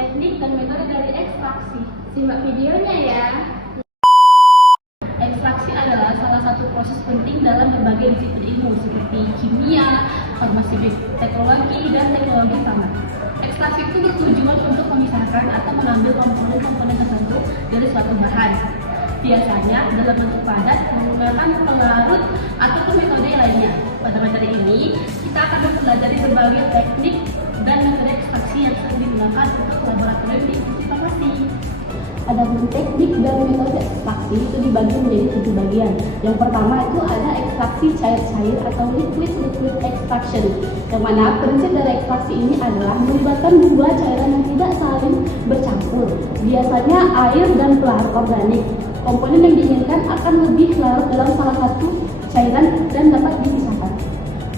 teknik dan metode dari ekstraksi. Simak videonya ya. Ekstraksi adalah salah satu proses penting dalam berbagai disiplin ilmu seperti kimia, farmasi teknologi, dan teknologi tambang. Ekstraksi itu bertujuan untuk memisahkan atau mengambil komponen-komponen tertentu dari suatu bahan. Biasanya dalam bentuk padat menggunakan pelarut ataupun metode lainnya. Pada materi ini, kita akan mempelajari berbagai teknik dan metode ekstraksi yang sering digunakan untuk laboratorium di industri farmasi. Adapun teknik dan metode ekstraksi itu dibagi menjadi 7 bagian. Yang pertama itu ada ekstraksi cair-cair atau liquid extraction, yang mana prinsip dari ekstraksi ini adalah melibatkan dua cairan yang tidak saling bercampur, biasanya air dan pelarut organik. Komponen yang diinginkan akan lebih larut dalam salah satu cairan dan dapat dipisahkan.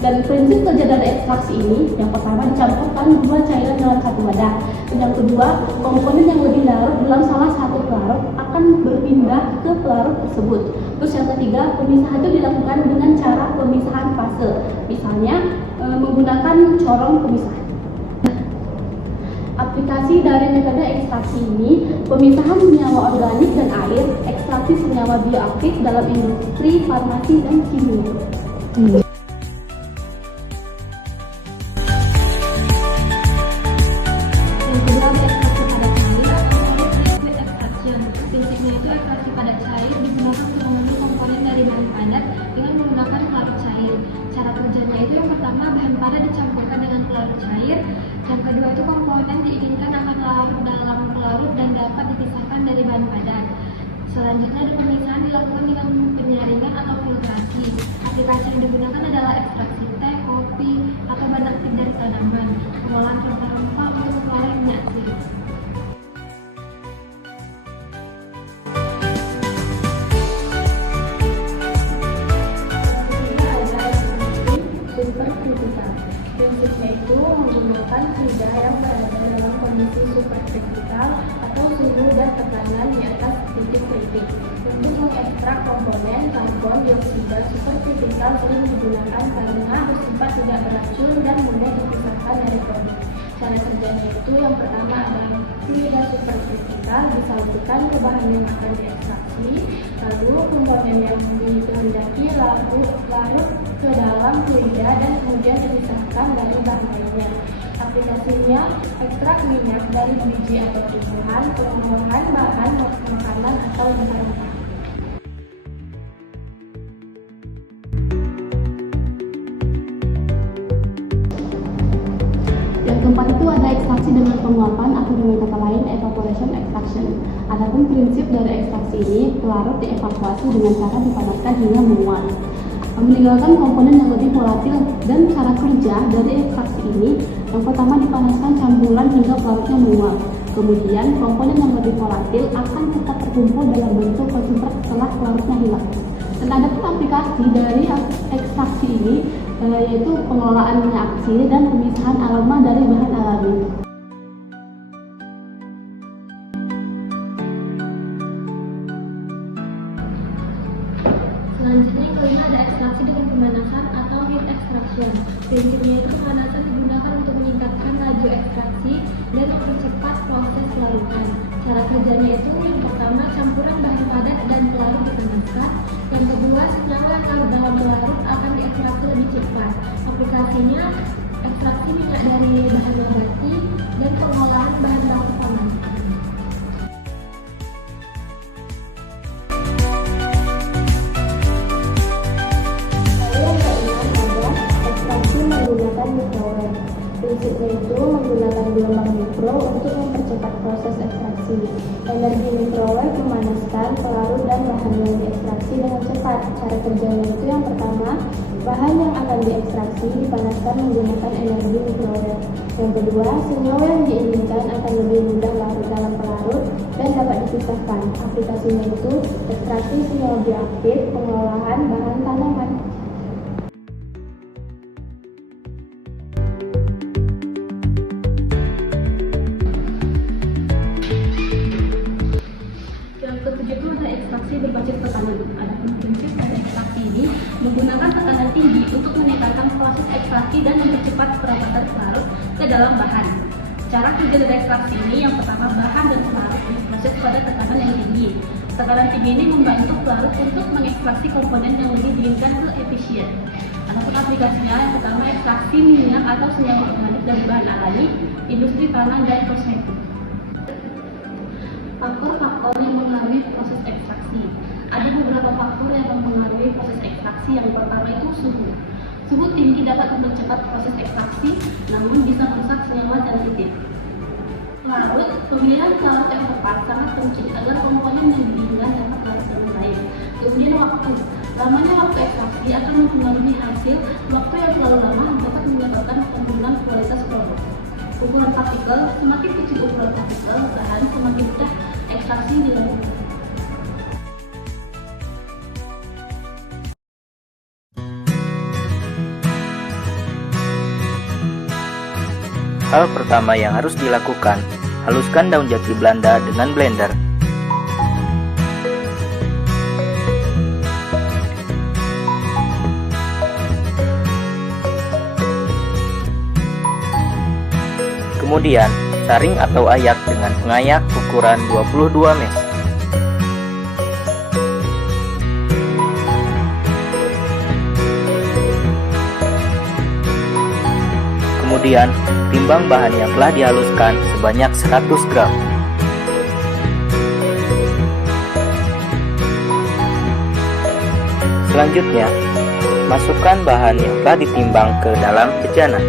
Dan prinsip kerja dari ekstraksi ini, yang pertama dicampurkan dua cairan dalam satu wadah, dan yang kedua komponen yang lebih larut dalam salah satu pelarut akan berpindah ke pelarut tersebut. Terus yang ketiga, pemisahan itu dilakukan dengan cara pemisahan fase, misalnya menggunakan corong pemisah. Aplikasi dari metode ekstraksi ini, pemisahan senyawa organik dan air, ekstraksi senyawa bioaktif dalam industri farmasi dan kimia. Ekstraksi padat cair digunakan untuk mengambil komponen dari bahan padat dengan menggunakan pelarut cair. Cara kerjanya itu yang pertama, bahan padat dicampurkan dengan pelarut cair. Yang kedua itu komponen diinginkan akan larut dalam pelarut dan dapat dipisahkan dari bahan padat. Selanjutnya ada pemisahan dilakukan dengan penyaringan atau filtrasi. Aplikasi yang digunakan adalah ekstraksi teh, kopi, atau bahan aktif dari tanaman, pengolahan rempah-rempah untuk mengeluarkan minyak sirih. Prinsipnya itu menggunakan fluida yang berada dalam kondisi superkritikal atau suhu dan tekanan di atas titik kritik. Untuk mengekstrak komponen karbon dioksida superkritikal sering digunakan karena bersifat tidak beracun dan mudah dipisahkan dari produk. Cara kerjanya itu yang pertama adalah fluida superkritikal disalurkan ke bahan yang akan diekstraksi, lalu komponen yang dikehendaki larut ke dalam fluida dan kemudian dipisahkan dari bahan lainnya. Aplikasinya ekstrak minyak dari biji atau tumbuhan, pengolahan bahan makanan atau rempah-rempah. Yang keempat itu ada ekstraksi dengan penguapan atau dengan kata lain evaporation extraction. Adapun prinsip dari ekstraksi ini, pelarut dievakuasi dengan cara dipanaskan hingga menguap, meninggalkan komponen yang lebih volatil. Dan cara kerja dari ekstraksi ini, yang pertama dipanaskan campuran hingga pelarutnya menguap. Kemudian komponen yang lebih volatil akan tetap terkumpul dalam bentuk konsentrat setelah pelarutnya hilang. Dan ada pun aplikasi dari ekstraksi ini, yaitu pengelolaan minyak aksiri dan pemisahan aroma dari bahan alami. Selanjutnya yang kelima ada ekstraksi dengan pemanasan atau heat extraction. Prinsipnya itu pemanasan digunakan untuk meningkatkan laju ekstraksi dan mempercepat proses pelarutan. Cara kerjanya itu yang pertama, campuran bahan padat dan pelarut dipanaskan. Yang kedua, senyawa yang larut dalam pelarut akan diekstraksi lebih cepat. Aplikasinya ekstraksi minyak dari bahan nabati dan pengolahan bahan baku pangan. Prinsipnya itu menggunakan gelombang mikro untuk mempercepat proses ekstraksi. Energi microwave memanaskan pelarut dan bahan yang diekstraksi dengan cepat. Cara kerjanya itu yang pertama, bahan yang akan diekstraksi dipanaskan menggunakan energi microwave. Yang kedua, senyawa yang diinginkan akan lebih mudah larut dalam pelarut dan dapat dipisahkan. Aplikasinya itu ekstraksi senyawa bioaktif, pengolahan bahan tanaman. Ekstraksi berbasis tekanan. Adapun prinsip dari ekstraksi ini menggunakan tekanan tinggi untuk meningkatkan proses ekstraksi dan mempercepat perombakan pelarut ke dalam bahan. Cara kerja dari ekstraksi ini yang pertama, bahan dan pelarut diproses pada tekanan yang tinggi. Tekanan tinggi ini membantu pelarut untuk mengekstraksi komponen yang lebih diinginkan ke efisien. Adapun aplikasinya, yang pertama ekstraksi minyak atau senyawa organik dari bahan alami, industri pangan dan kosmetik. Faktor-faktor yang mempengaruhi proses ekstraksi. Ada beberapa faktor yang mempengaruhi proses ekstraksi. Yang pertama itu suhu. Suhu tinggi dapat mempercepat proses ekstraksi, namun bisa merusak senyawa sensitif. Pelarut, pemilihan pelarut yang tepat sangat penting agar komponen yang diinginkan dapat larut dengan baik. Kemudian waktu. Lamanya waktu ekstraksi akan mempengaruhi hasil. Waktu yang terlalu lama dapat menyebabkan penurunan kualitas produk. Ukuran partikel, semakin kecil ukuran partikel bahan, semakin mudah ekstraksi dilakukan. Hal pertama yang harus dilakukan, haluskan daun jati Belanda dengan blender. Kemudian, saring atau ayak dengan pengayak ukuran 22 mes. Kemudian, timbang bahan yang telah dihaluskan sebanyak 100 gram. Selanjutnya, masukkan bahan yang telah ditimbang ke dalam bejana.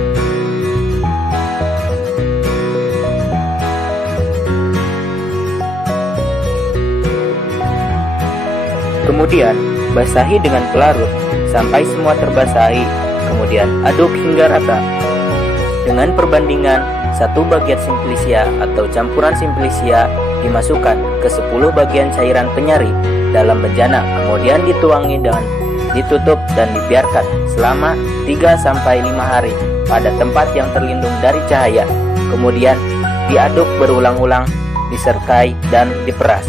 Kemudian, basahi dengan pelarut sampai semua terbasahi, kemudian aduk hingga rata. Dengan perbandingan 1 bagian simplisia atau campuran simplisia dimasukkan ke 10 bagian cairan penyari dalam bejana, kemudian dituangi dan ditutup dan dibiarkan selama 3-5 hari pada tempat yang terlindung dari cahaya. Kemudian diaduk berulang-ulang, disertai dan diperas.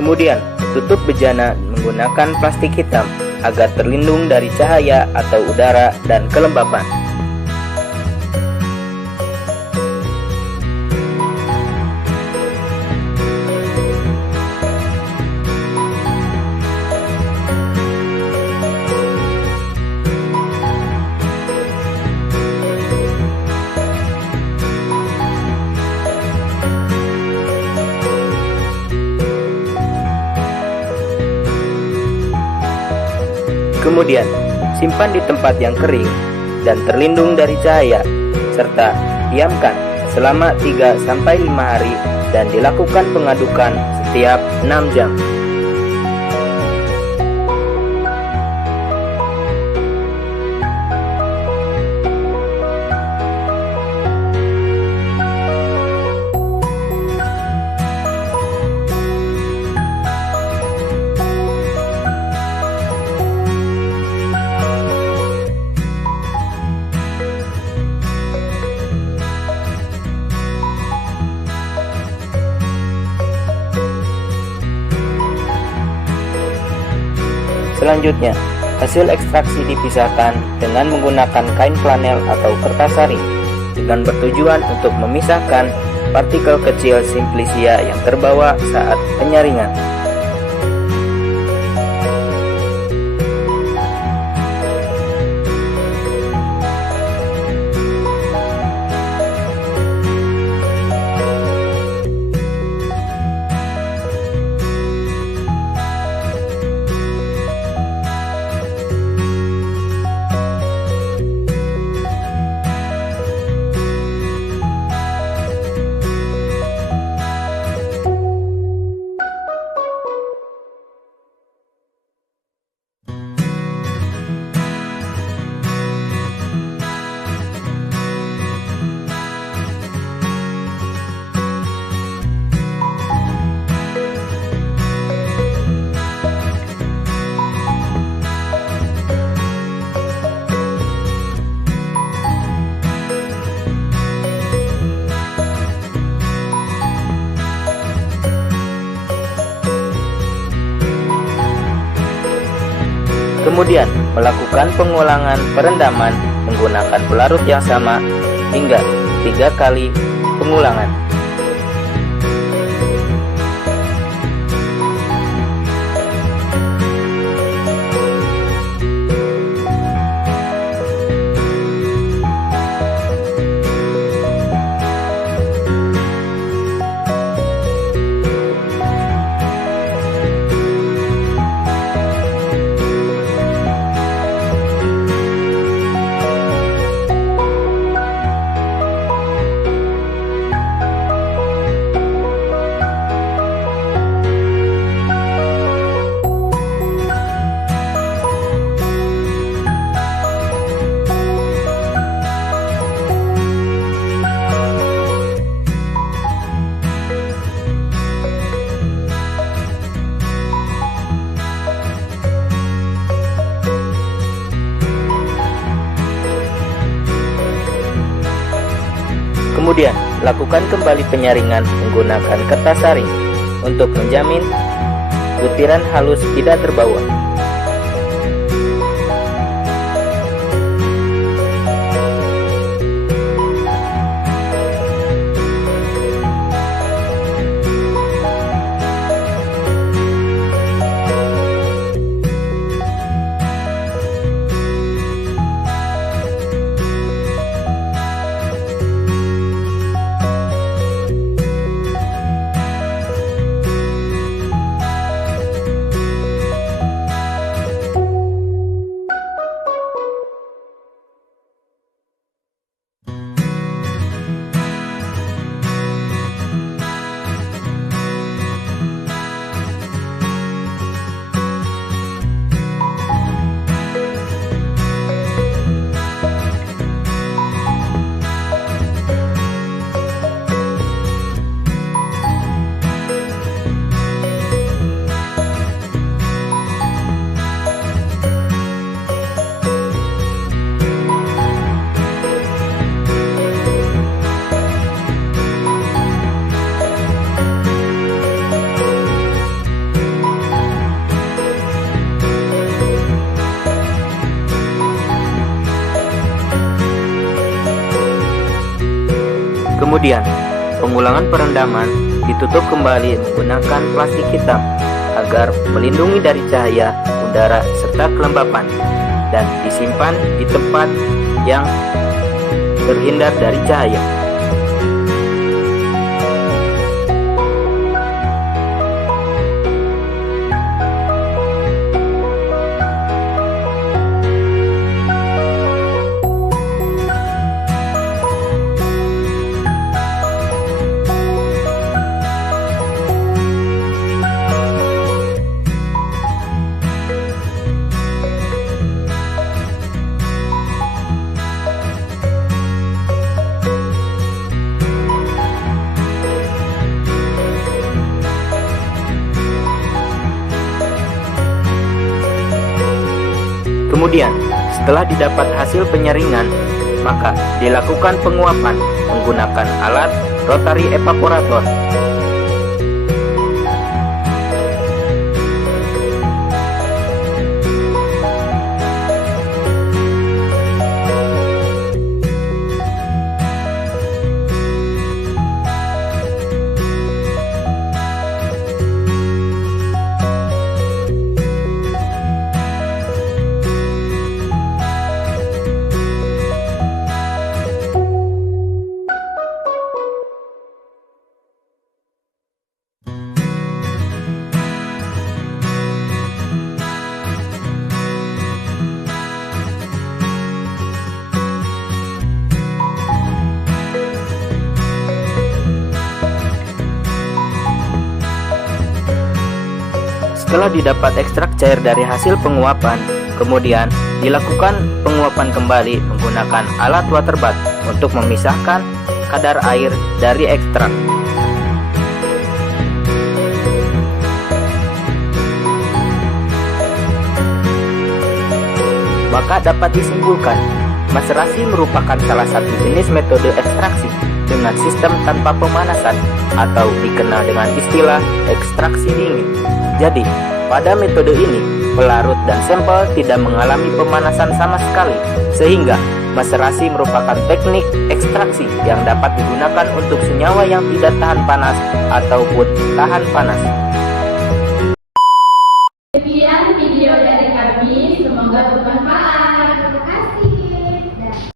Kemudian, tutup bejana menggunakan plastik hitam agar terlindung dari cahaya atau udara dan kelembapan. Kemudian, simpan di tempat yang kering dan terlindung dari cahaya, serta diamkan selama 3-5 hari dan dilakukan pengadukan setiap 6 jam. Selanjutnya, hasil ekstraksi dipisahkan dengan menggunakan kain flanel atau kertas saring dengan bertujuan untuk memisahkan partikel kecil simplicia yang terbawa saat penyaringan. Kemudian melakukan pengulangan perendaman menggunakan pelarut yang sama hingga 3 kali pengulangan. Kemudian, lakukan kembali penyaringan menggunakan kertas saring untuk menjamin butiran halus tidak terbawa. Kemudian, pengulangan perendaman ditutup kembali menggunakan plastik hitam agar melindungi dari cahaya, udara, serta kelembapan, dan disimpan di tempat yang terhindar dari cahaya. Kemudian, setelah didapat hasil penyaringan, maka dilakukan penguapan menggunakan alat rotary evaporator. Setelah didapat ekstrak cair dari hasil penguapan, kemudian dilakukan penguapan kembali menggunakan alat water bath untuk memisahkan kadar air dari ekstrak. Maka dapat disimpulkan, maserasi merupakan salah satu jenis metode ekstraksi dengan sistem tanpa pemanasan atau dikenal dengan istilah ekstraksi dingin. Jadi, pada metode ini, pelarut dan sampel tidak mengalami pemanasan sama sekali, sehingga maserasi merupakan teknik ekstraksi yang dapat digunakan untuk senyawa yang tidak tahan panas ataupun tahan panas.